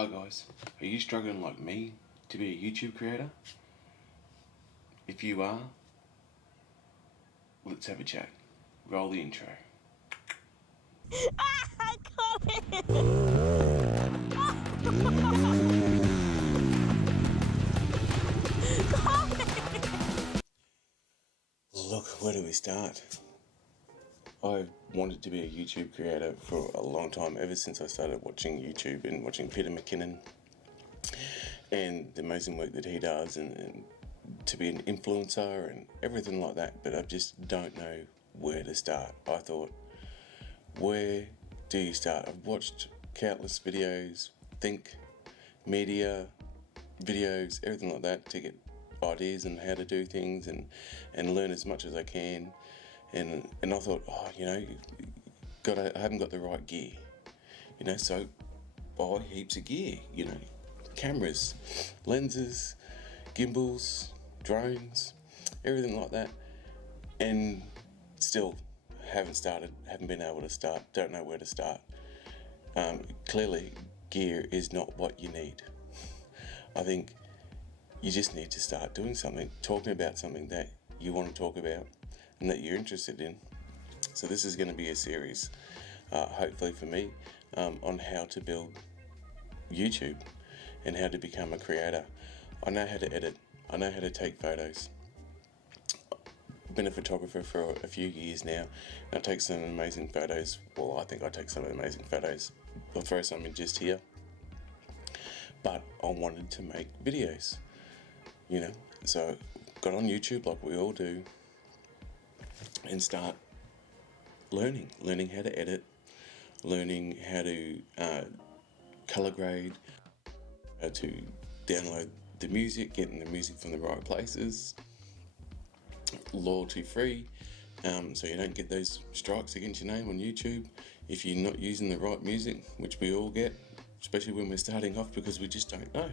Hi guys, are you struggling like me to be a YouTube creator? If you are, let's have a chat. Roll the intro. I got it! Look, where do we start? I've wanted to be a YouTube creator for a long time, ever since I started watching YouTube and watching Peter McKinnon and the amazing work that he does, and to be an influencer and everything like that, but I just don't know where to start. I thought, where do you start? I've watched countless videos, media videos, everything like that, to get ideas on how to do things and learn as much as I can. And I thought, I haven't got the right gear, so buy heaps of gear, cameras, lenses, gimbals, drones, everything like that, and still haven't been able to start, don't know where to start. Clearly, gear is not what you need. I think you just need to start doing something, talking about something that you want to talk about and that you're interested in. So this is going to be a series, hopefully for me, on how to build YouTube and how to become a creator. I know how to edit. I know how to take photos. I've been a photographer for a few years now, and I take some amazing photos. Well, I think I take some amazing photos. I'll throw some in just here. But I wanted to make videos, so got on YouTube like we all do and start learning how to edit, learning how to color grade, how to download the music, getting the music from the right places, loyalty free, so you don't get those strikes against your name on YouTube if you're not using the right music, which we all get, especially when we're starting off, because we just don't know,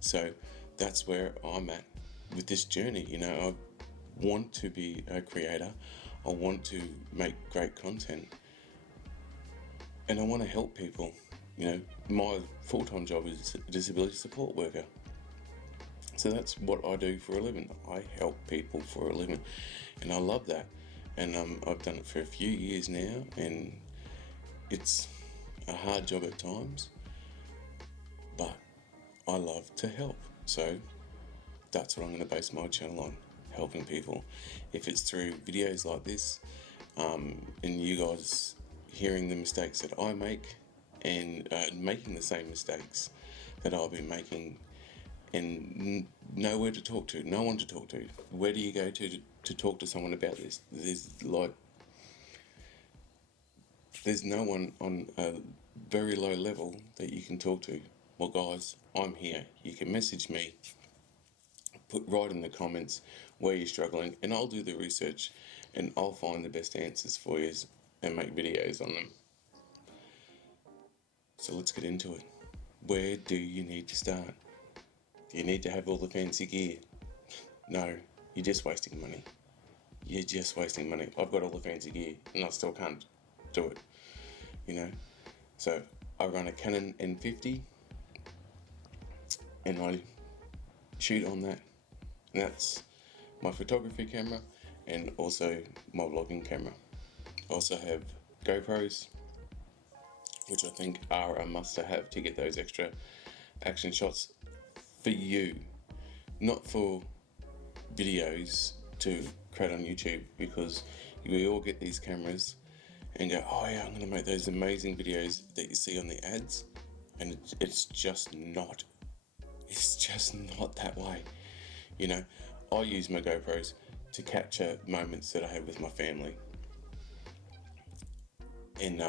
so that's where I'm at with this journey. I want to be a creator, I want to make great content, and I want to help people. My full-time job is a disability support worker, so that's what I do for a living. I help people for a living, and I love that. And I've done it for a few years now, and it's a hard job at times, but I love to help. So that's what I'm going to base my channel on, helping people. If it's through videos like this, and you guys hearing the mistakes that I make, and making the same mistakes that I've been making, and nowhere to talk to, no one to talk to. Where do you go to talk to someone about this? There's no one on a very low level that you can talk to. Well, guys, I'm here. You can message me, write in the comments where you're struggling, and I'll do the research and I'll find the best answers for you and make videos on them. So let's get into it. Where do you need to start? Do you need to have all the fancy gear? No, you're just wasting money. You're just wasting money. I've got all the fancy gear and I still can't do it, So I run a Canon M50 and I shoot on that. And that's my photography camera and also my vlogging camera. I also have GoPros, which I think are a must-have to get those extra action shots for you, not for videos to create on YouTube, because we all get these cameras and go, oh yeah, I'm going to make those amazing videos that you see on the ads, and it's just not that way. I use my GoPros to capture moments that I have with my family, and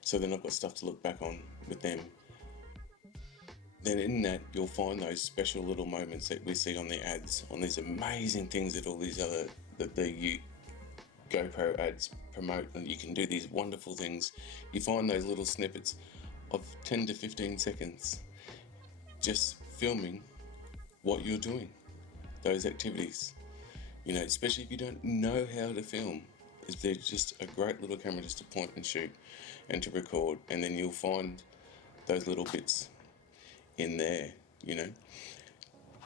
so then I've got stuff to look back on with them. Then in that, you'll find those special little moments that we see on the ads, on these amazing things that all these other, that the GoPro ads promote, and you can do these wonderful things. You find those little snippets of 10 to 15 seconds just filming what you're doing, those activities, especially if you don't know how to film. They're just a great little camera just to point and shoot and to record, and then you'll find those little bits in there, you know.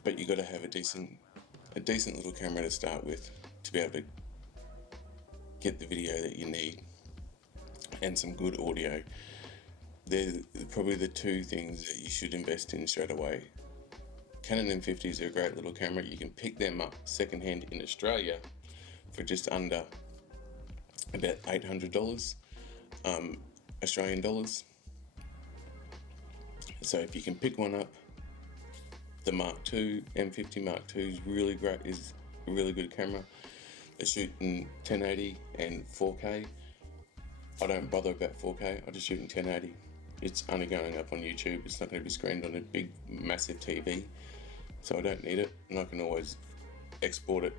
But you got to have a decent little camera to start with to be able to get the video that you need, and some good audio. They're probably the two things that you should invest in straight away. Canon M50s are a great little camera. You can pick them up secondhand in Australia for just under about $800 Australian dollars. So if you can pick one up, the Mark II, M50 Mark II is really great, is a really good camera. They shoot in 1080 and 4K. I don't bother about 4K, I just shoot in 1080. It's only going up on YouTube, it's not going to be screened on a big, massive TV, so I don't need it, and I can always export it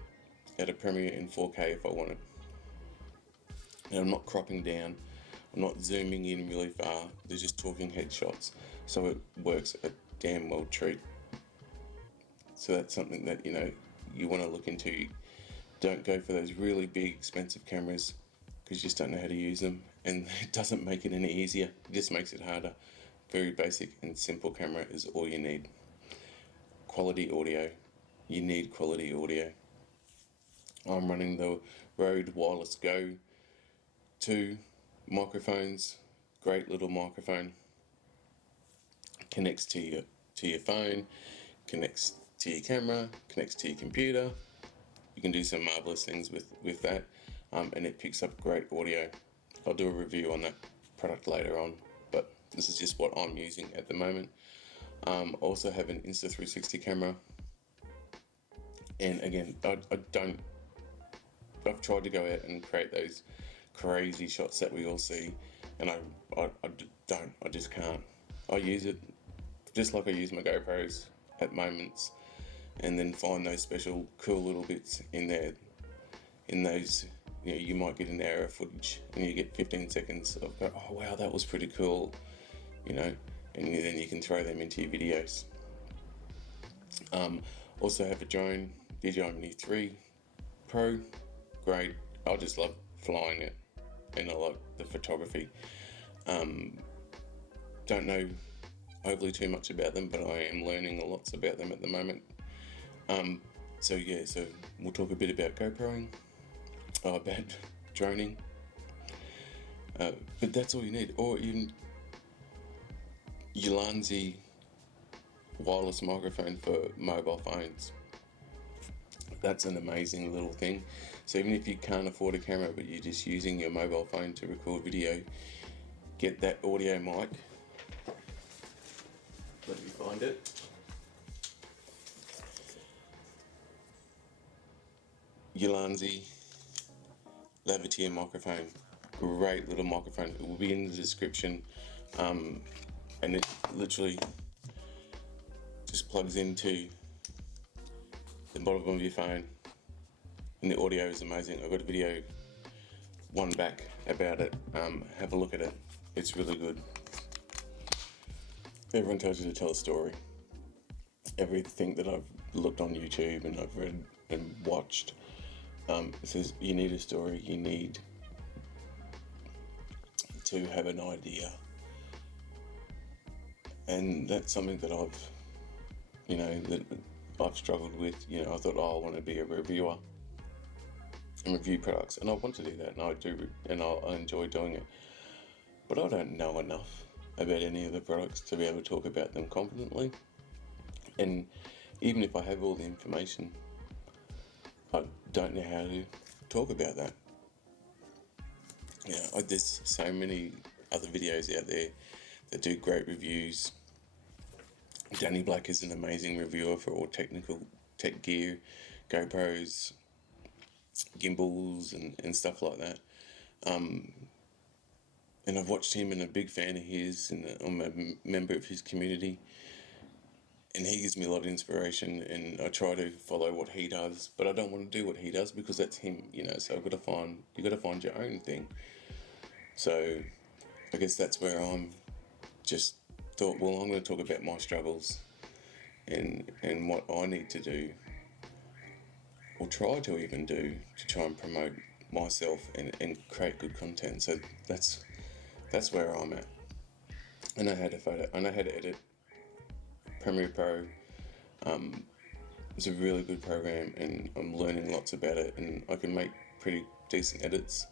at a Premiere in 4K if I want it. And I'm not cropping down, I'm not zooming in really far, they're just talking headshots, so it works a damn well treat. So that's something that, you know, you want to look into. Don't go for those really big, expensive cameras because you just don't know how to use them, and it doesn't make it any easier, it just makes it harder. Very basic and simple camera is all you need. Quality audio. You need quality audio. I'm running the RØDE Wireless Go 2 microphones. Great little microphone. Connects to your phone, connects to your camera, connects to your computer. You can do some marvelous things with that, and it picks up great audio. I'll do a review on that product later on, but this is just what I'm using at the moment. I also have an Insta360 camera, and again, I've tried to go out and create those crazy shots that we all see, and I just can't. I use it just like I use my GoPros at moments, and then find those special cool little bits in there. In those, you know, you might get an hour of footage and you get 15 seconds of, oh wow, that was pretty cool, you know, and then you can throw them into your videos. Also have a drone, DJI Mini 3 Pro, great. I just love flying it, and I like the photography. Don't know overly too much about them, but I am learning a lot about them at the moment. So we'll talk a bit about GoProing, about droning, but that's all you need. Or even Ulanzi wireless microphone for mobile phones. That's an amazing little thing. So even if you can't afford a camera but you're just using your mobile phone to record video, get that audio mic. Let me find it. Ulanzi Lavalier microphone, great little microphone. It will be in the description, and it literally just plugs into the bottom of your phone, and the audio is amazing. I've got a video one back about it. Have a look at it, it's really good. Everyone tells you to tell a story. Everything that I've looked on YouTube and I've read and watched, it says you need a story, you need to have an idea, and that's something that I've struggled with. You know, I thought, I want to be a reviewer and review products, and I want to do that, and I do, and I enjoy doing it, but I don't know enough about any of the products to be able to talk about them confidently. And even if I have all the information, I don't know how to talk about that. There's so many other videos out there that do great reviews. Danny Black is an amazing reviewer for all technical tech gear, GoPros, gimbals, and stuff like that. And I've watched him and I'm a big fan of his, and I'm a member of his community. And he gives me a lot of inspiration, and I try to follow what he does, but I don't want to do what he does because that's him, you know. So you've got to find your own thing. So I guess that's where I'm just thought, well, I'm going to talk about my struggles and what I need to do, or try to even do, to try and promote myself and create good content. So that's where I'm at. I know how to photo. I know how to edit. Premiere Pro is a really good program, and I'm learning lots about it, and I can make pretty decent edits.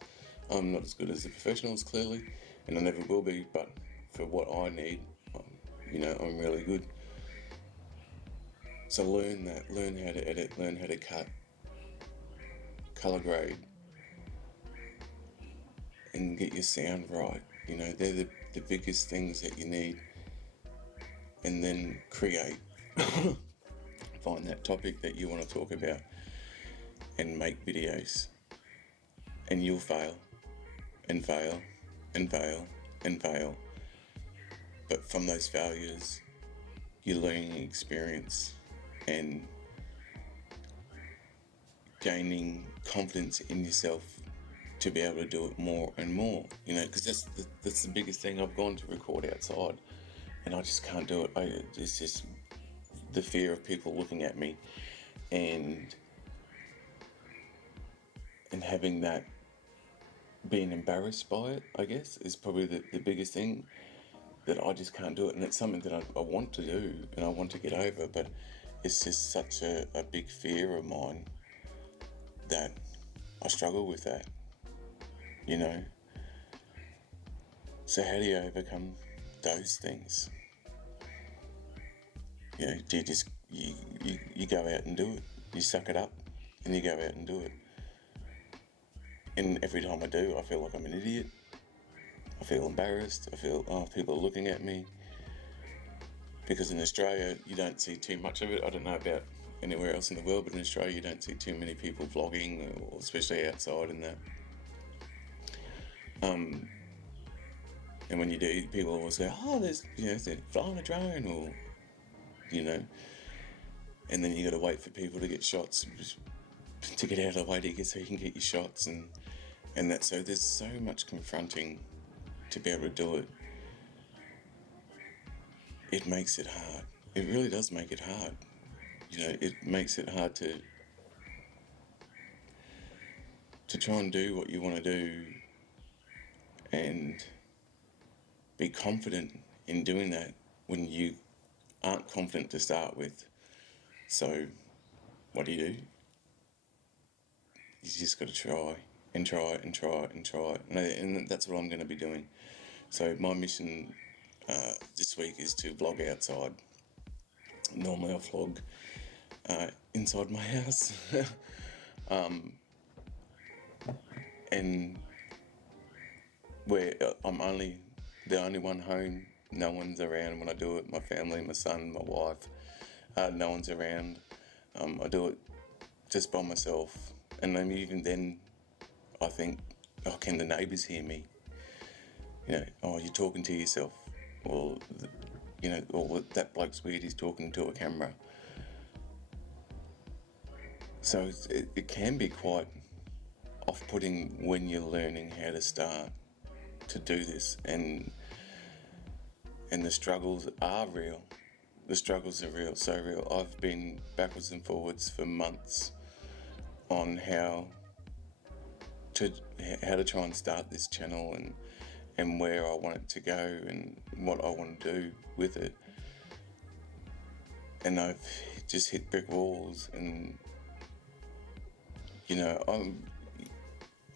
I'm not as good as the professionals, clearly, and I never will be, but for what I need, I'm really good. So learn that, learn how to edit, learn how to cut, color grade, and get your sound right. They're the biggest things that you need. And then create. Find that topic that you want to talk about and make videos. And you'll fail, and fail, and fail, and fail. But from those failures, you're learning experience and gaining confidence in yourself to be able to do it more and more, because that's the biggest thing. I've gone to record outside and I just can't do it. It's just the fear of people looking at me and having that, being embarrassed by it, I guess, is probably the biggest thing, that I just can't do it. And it's something that I want to do and I want to get over, but it's just such a big fear of mine that I struggle with that, So how do you overcome those things? Do you just, you go out and do it? You suck it up and you go out and do it. And every time I do, I feel like I'm an idiot. I feel embarrassed. I feel, people are looking at me. Because in Australia, you don't see too much of it. I don't know about anywhere else in the world, but in Australia, you don't see too many people vlogging, or especially outside and that. And when you do, people always go, there's, they're flying a drone, or, and then you got to wait for people to get shots, to get out of the way to get, so you can get your shots, and that. So there's so much confronting to be able to do it. It makes it hard. It really does make it hard. It makes it hard to try and do what you want to do and be confident in doing that when you aren't confident to start with. So what do? You just got to try and try and try and try, and that's what I'm going to be doing. So my mission this week is to vlog outside. Normally I vlog inside my house, and where I'm the only one home. No one's around when I do it. My family, my son, my wife, no one's around. I do it just by myself, and then even then, I think, can the neighbours hear me? You're talking to yourself, or or that bloke's weird, he's talking to a camera. So it can be quite off-putting when you're learning how to start to do this, and the struggles are real. The struggles are real, so real. I've been backwards and forwards for months on how to try and start this channel, and where I want it to go and what I want to do with it. And I've just hit brick walls, and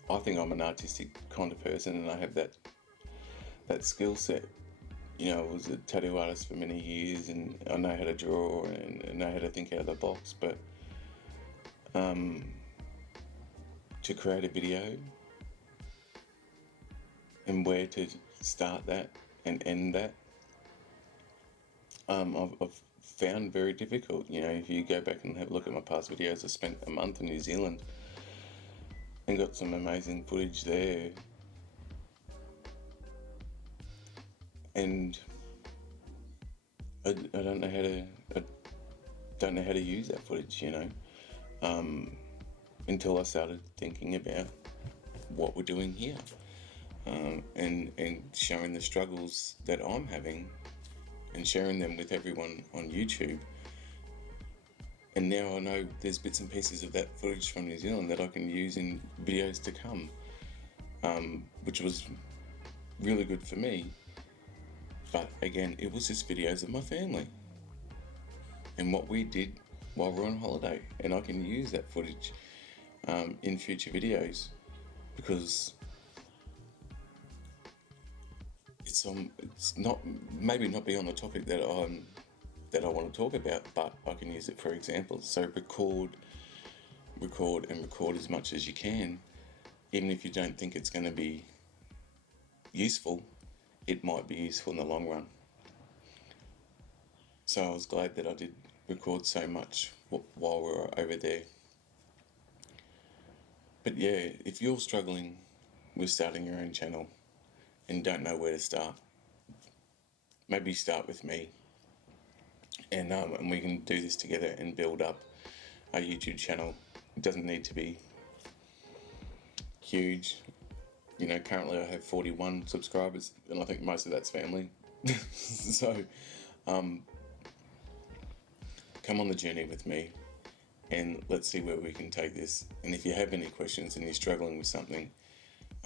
I think I'm an artistic kind of person, and I have that skill set. I was a tattoo artist for many years, and I know how to draw and know how to think out of the box, but to create a video and where to start that and end that, I've found very difficult. If you go back and have a look at my past videos, I spent a month in New Zealand and got some amazing footage there, and I don't know how to use that footage, until I started thinking about what we're doing here, and showing the struggles that I'm having and sharing them with everyone on YouTube. And now I know there's bits and pieces of that footage from New Zealand that I can use in videos to come, which was really good for me. But again, it was just videos of my family and what we did while we're on holiday, and I can use that footage in future videos because it's not maybe not be on the topic that I want to talk about, but I can use it for examples. So record as much as you can, even if you don't think it's going to be useful. It might be useful in the long run. So I was glad that I did record so much while we were over there. But yeah, if you're struggling with starting your own channel and don't know where to start, maybe start with me, and we can do this together and build up a YouTube channel. It doesn't need to be huge. You know, currently I have 41 subscribers, and I think most of that's family. So, come on the journey with me, and let's see where we can take this. And if you have any questions and you're struggling with something,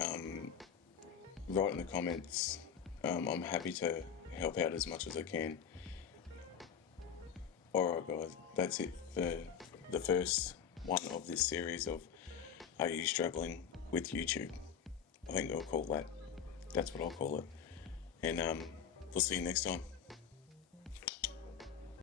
write in the comments. I'm happy to help out as much as I can. Alright guys, that's it for the first one of this series of Are You Struggling with YouTube? I think I'll call that. That's what I'll call it. And we'll see you next time.